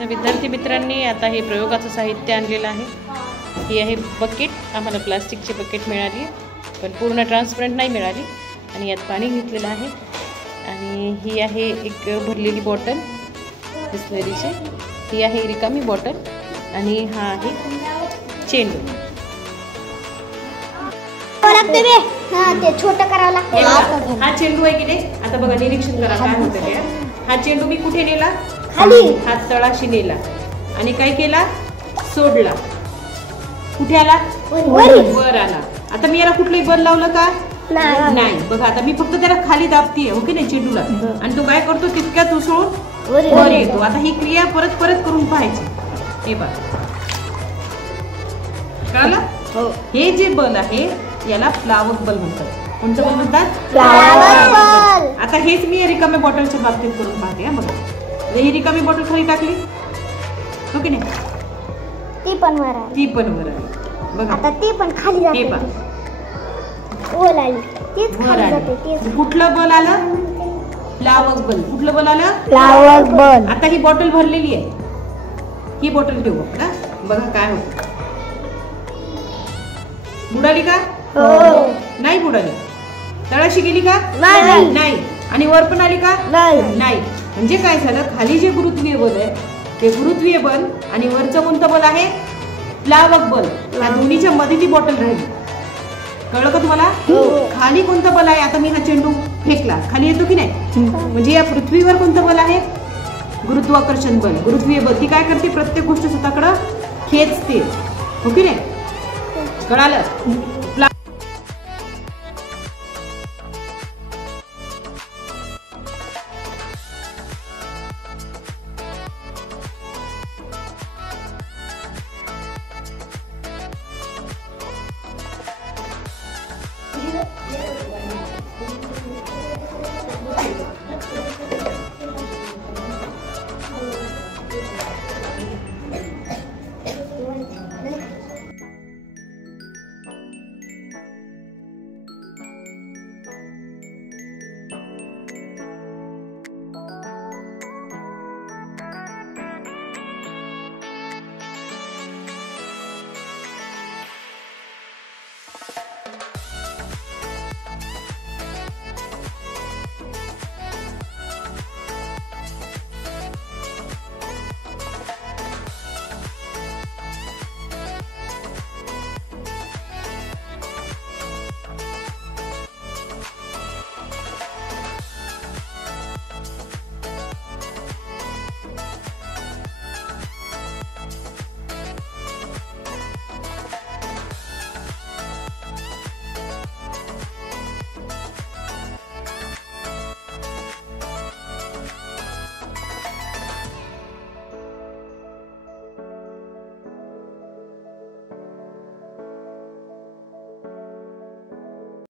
माझ्या विद्यार्थी मित्रांनी आता हे प्रयोगाचं साहित्य आणलेलं आहे. ही आहे बकेट. आम्हाला प्लास्टिकची बकेट मिळाली पण पूर्ण ट्रान्सपरंट नाही मिळाली आणि यात पाणी घेतलेलं आहे. आणि ही आहे एक भरलेली बॉटल बिस्लरीची. ही आहे रिकामी बॉटल आणि हा आहे चेंडू. ते छोटं करावं लागतं. हा चेंडू आहे की नाही. आता बघा निरीक्षण करा काय होतं ते. हा चेंडू मी कुठे नेला? खाली. हा तळाशी नेला आणि काय केला? सोडला. कुठे आला? वर आला. आता मी याला कुठलंही बल लावलं का? नाही. बघा आता मी फक्त त्याला खाली दाबतीये हो की नाही चेंडूला आणि तो काय करतो तितक्यात उसळून वर येतो. आता ही क्रिया परत परत करून पाहायची. हे बघा कळलं? हे जे बल आहे याला प्लावक बल म्हणतात. कोणतं बल म्हणतात? आता हेच मी रिकाम्या बॉटलच्या बाबतीत करून पाहते. बघा ही रिकामी बॉटल खाली टाकली हो की नाही. ती पण वर आली. ती पण वर आली. बघा आता ती पण खाली हे जाते. पहा वर आली. तीच वर खाली आली. जाते. तीच कुठलं बल आलं? प्लावक बल. कुठलं बल आलं? प्लावक बल. आता ही बॉटल भरलेली आहे. ही बॉटल ठेवू ना. बघा काय होतं. बुडाली का? नाही बुडाली. तळाशी गेली का? नाही. आणि वर पण आली का? नाही. म्हणजे काय झालं? खाली जे गुरुत्वीय बल आहे ते गुरुत्वीय बल आणि वरचं कोणतं बल आहे? प्लावक बल. या दोन्हीच्या मध्ये ती बॉटल राहिली. कळलं का तुम्हाला? खाली कोणतं बल आहे? आता मी हा चेंडू फेकला खाली येतो की नाही. म्हणजे या पृथ्वीवर कोणतं बल आहे? गुरुत्वाकर्षण बल. गुरुत्वीय बल ती काय करते? प्रत्येक गोष्ट स्वतःकडे खेचते हो की नाही. कळालं?